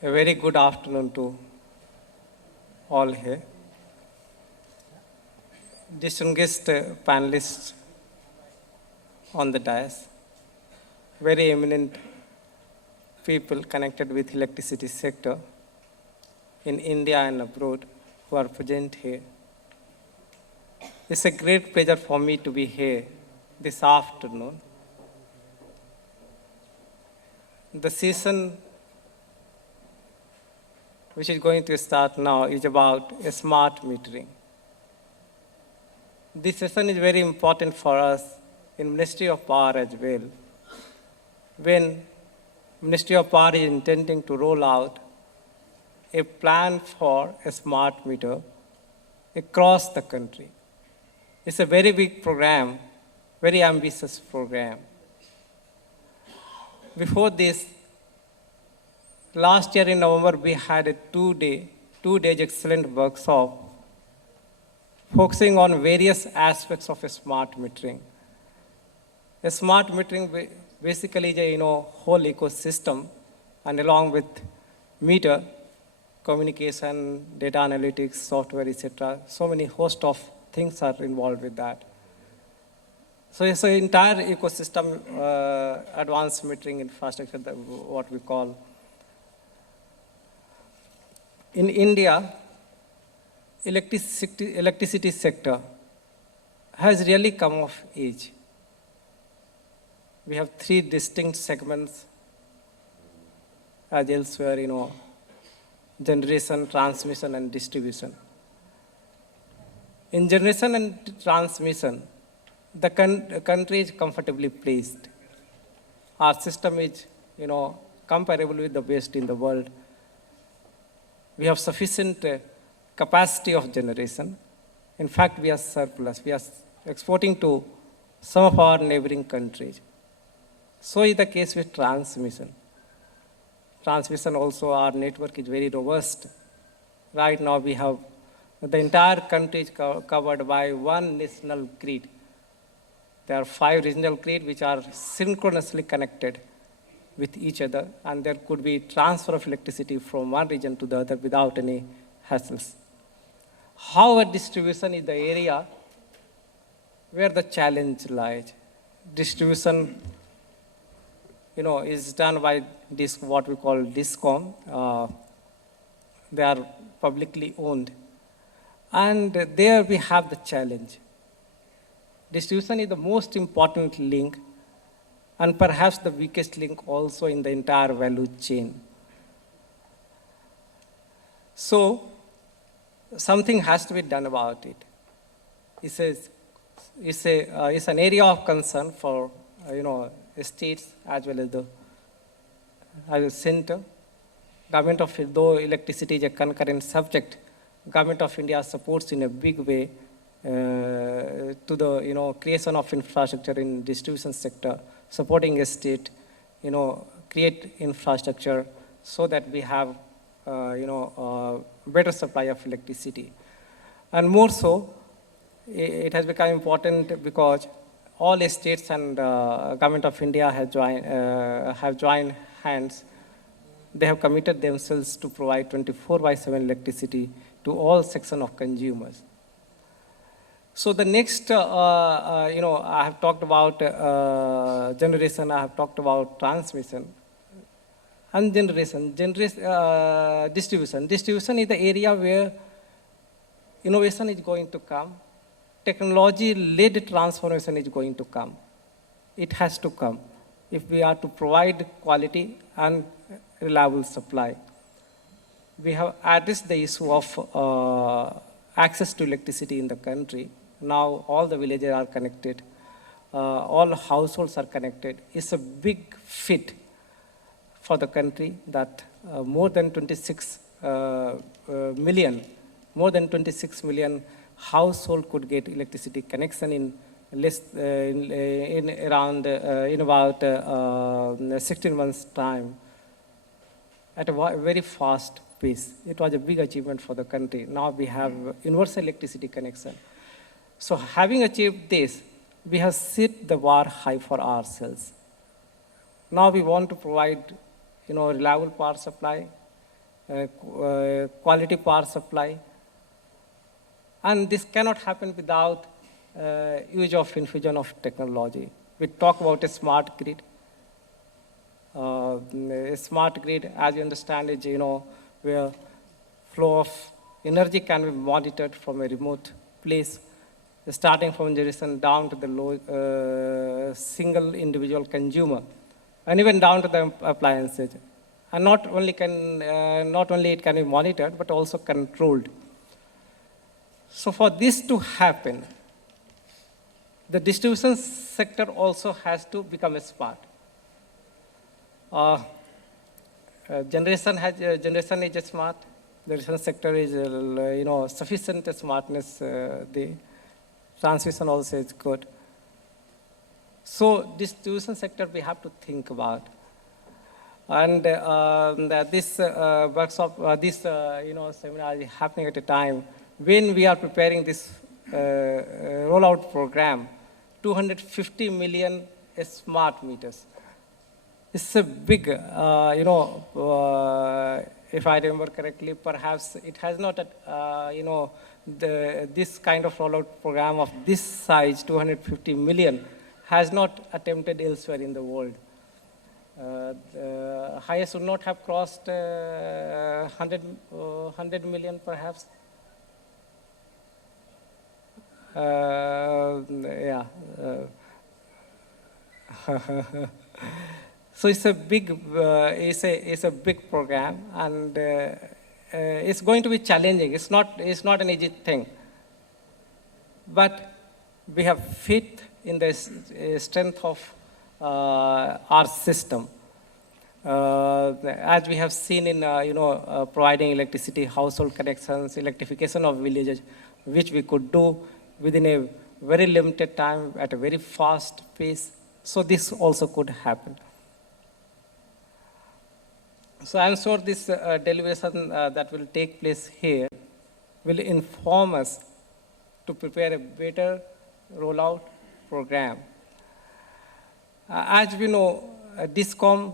A very good afternoon to all here. Distinguished panelists on the dais, very eminent people connected with electricity sector in India and abroad who are present here. It's a great pleasure for me to be here this afternoon. The session which is going to start now is about smart metering. This session is very important for us in Ministry of Power as well. When Ministry of Power is intending to roll out a plan for a smart meter across the country. It's a very big program, very ambitious program. Before this, last year in November, we had a two-day excellent workshop focusing on various aspects of a smart metering. A smart metering basically is a whole ecosystem, and along with meter, communication, data analytics, software, etc. So many host of things are involved with that. So it's an entire ecosystem, advanced metering infrastructure, what we call. In India, electricity sector has really come of age. We have three distinct segments as elsewhere, generation, transmission, and distribution. In generation and transmission, the country is comfortably placed. Our system is, comparable with the best in the world. We have sufficient capacity of generation. In fact, we are surplus. We are exporting to some of our neighboring countries. So is the case with transmission. Transmission also, our network is very robust. Right now, we have the entire country is covered by one national grid. There are 5 regional grids which are synchronously connected with each other, and there could be transfer of electricity from one region to the other without any hassles. However, distribution is the area where the challenge lies. Distribution, is done by what we call DISCOM. They are publicly owned. And there we have the challenge. Distribution is the most important link and perhaps the weakest link also in the entire value chain. So, something has to be done about it. It's an area of concern for, states as well as the center. Government of, though electricity is a concurrent subject, Government of India supports in a big way to the, creation of infrastructure in distribution sector, supporting a state, create infrastructure so that we have, better supply of electricity. And more so, it has become important because all states and Government of India have joined hands. They have committed themselves to provide 24/7 electricity to all sections of consumers. So the next, I have talked about generation, I have talked about transmission, and distribution. Distribution is the area where innovation is going to come. Technology-led transformation is going to come. It has to come if we are to provide quality and reliable supply. We have addressed the issue of access to electricity in the country. Now all the villages are connected. All households are connected. It's a big fit for the country that more than 26 million households could get electricity connection in about 16 months' time at a very fast pace. It was a big achievement for the country. Now we have universal electricity connection. So having achieved this, we have set the bar high for ourselves. Now we want to provide, reliable power supply, quality power supply. And this cannot happen without use of infusion of technology. We talk about a smart grid. A smart grid, as you understand, is, where flow of energy can be monitored from a remote place, starting from generation down to the single individual consumer, and even down to the appliances. And not only it can be monitored, but also controlled. So for this to happen, the distribution sector also has to become a smart. Generation is a smart. The generation sector is, sufficient smartness. The transmission also is good. So distribution sector we have to think about. And this workshop, this seminar is happening at a time when we are preparing this rollout program, 250 million smart meters. It's a big, if I remember correctly, perhaps it has not, this kind of rollout program of this size, 250 million, has not attempted elsewhere in the world. The highest would not have crossed 100 million, perhaps. Yeah. So it's a big, it's a big program, and it's going to be challenging. It's not an easy thing. But we have faith in the strength of our system. As we have seen in, providing electricity, household connections, electrification of villages, which we could do within a very limited time at a very fast pace. So this also could happen. So I'm sure this deliberation that will take place here will inform us to prepare a better rollout program. As we know, DISCOM,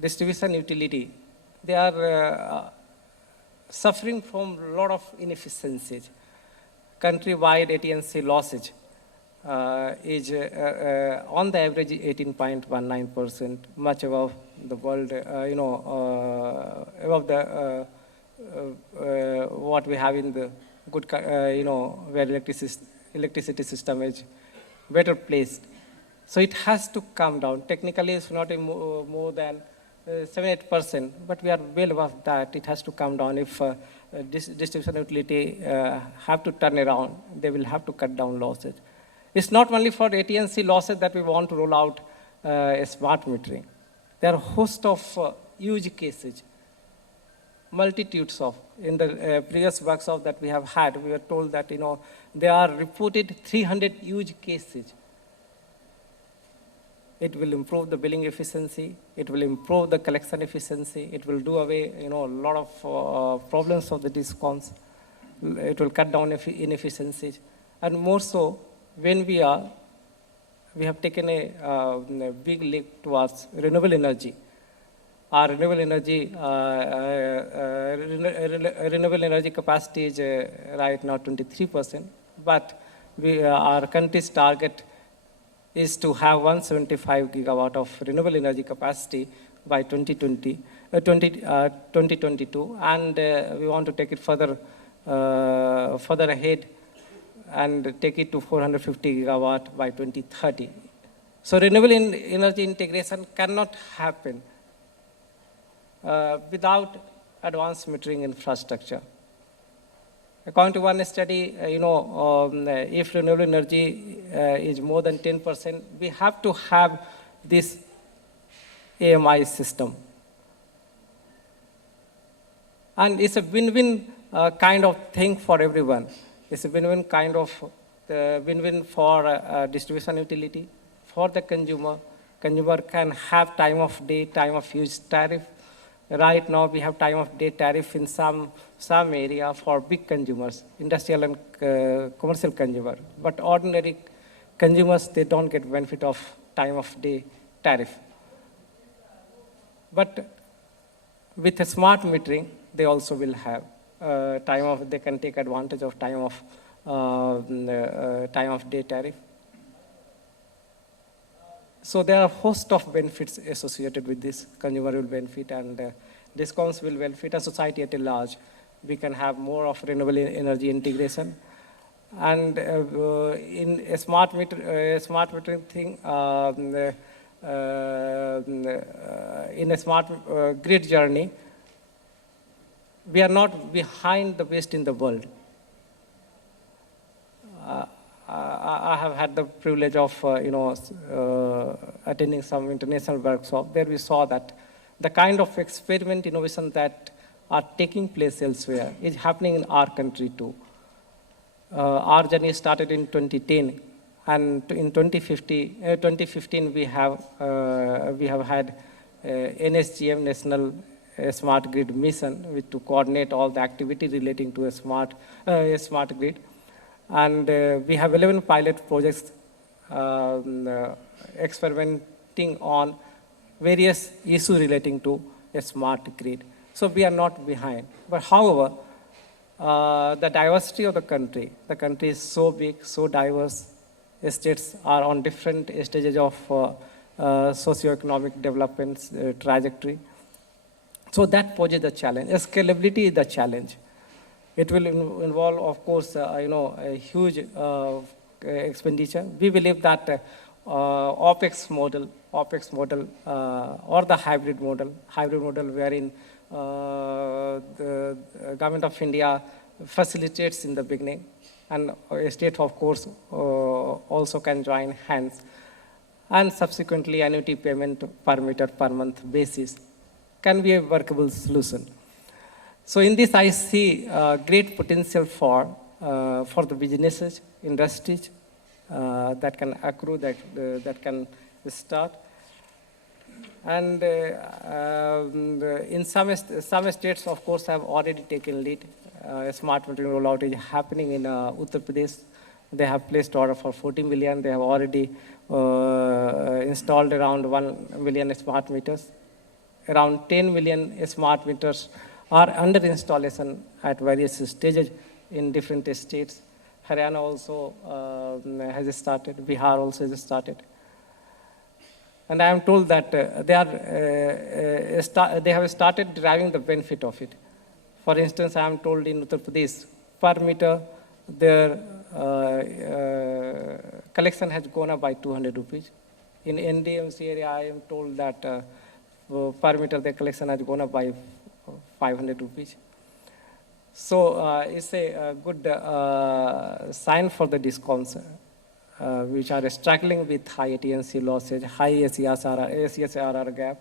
distribution utility, they are suffering from a lot of inefficiencies. Countrywide AT&C losses is on the average 18.19%, much above the world, above the what we have in the good, where electricity system is better placed. So it has to come down. Technically, it's not more than 7-8%, but we are well above that. It has to come down. If distribution utility have to turn around, they will have to cut down losses. It's not only for AT&C losses that we want to roll out smart metering. There are a host of huge cases, multitudes of. In the previous workshop that we have had, we were told that, there are reported 300 huge cases. It will improve the billing efficiency. It will improve the collection efficiency. It will do away, a lot of problems of the DISCOMs. It will cut down inefficiencies. And more so, when we have taken a big leap towards renewable energy. Our renewable energy capacity is right now 23%, but our country's target is to have 175 gigawatt of renewable energy capacity by 2022, and we want to take it further ahead and take it to 450 gigawatt by 2030. So renewable energy integration cannot happen without advanced metering infrastructure. According to one study, if renewable energy is more than 10%, we have to have this AMI system. And it's a win-win kind of thing for everyone. It's a win-win kind of win-win for distribution utility, for the consumer. Consumer can have time of day, time of use tariff. Right now, we have time of day tariff in some area for big consumers, industrial and commercial consumer. But ordinary consumers, they don't get benefit of time of day tariff. But with a smart metering, they also will have. They can take advantage of time of day tariff. So there are a host of benefits associated with this. Consumer will benefit, and discoms will benefit, and society at large. We can have more of renewable energy integration. And in a smart metering thing, in a smart grid journey, we are not behind the best in the world. I have had the privilege of attending some international workshop. There we saw that the kind of experiment innovation that are taking place elsewhere is happening in our country too. Our journey started in 2010, and in 2015 we have had NSGM, National Smart Grid Mission, to coordinate all the activity relating to a smart grid. And we have 11 pilot projects experimenting on various issues relating to a smart grid. So we are not behind. But however, the diversity of the country is so big, so diverse. States are on different stages of socioeconomic development trajectory. So that poses the challenge. Scalability is the challenge. It will involve, of course, a huge expenditure. We believe that OPEX model or the hybrid model wherein the government of India facilitates in the beginning, and state, of course, also can join hands, and subsequently annuity payment per meter per month basis can be a workable solution. So in this, I see great potential for the businesses, industries that can accrue, that can start. And in some states, of course, have already taken lead. Smart metering rollout is happening in Uttar Pradesh. They have placed order for 40 million. They have already installed around 1 million smart meters. Around 10 million smart meters are under installation at various stages in different states. Haryana also has started. Bihar also has started. And I am told that they have started deriving the benefit of it. For instance, I am told in Uttar Pradesh, per meter, their collection has gone up by 200 rupees. In NDMC area, I am told that per meter, their collection has gone up by 500 rupees. So it's a good sign for the discoms, which are struggling with high AT&C losses, high ACSRR gap.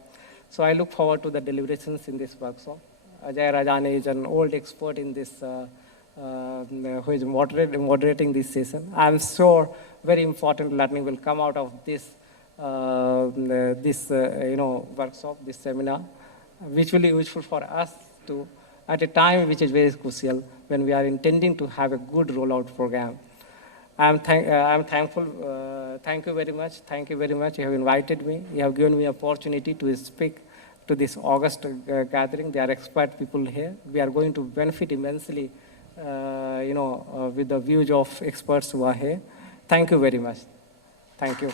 So I look forward to the deliberations in this workshop. Ajay Rajani is an old expert in this, who is moderating this session. I'm sure very important learning will come out of this, workshop, this seminar, which will be useful for us to, at a time which is very crucial when we are intending to have a good rollout program. I'm thankful. Thank you very much. Thank you very much. You have invited me. You have given me opportunity to speak to this August gathering. There are expert people here. We are going to benefit immensely, with the views of experts who are here. Thank you very much. Thank you.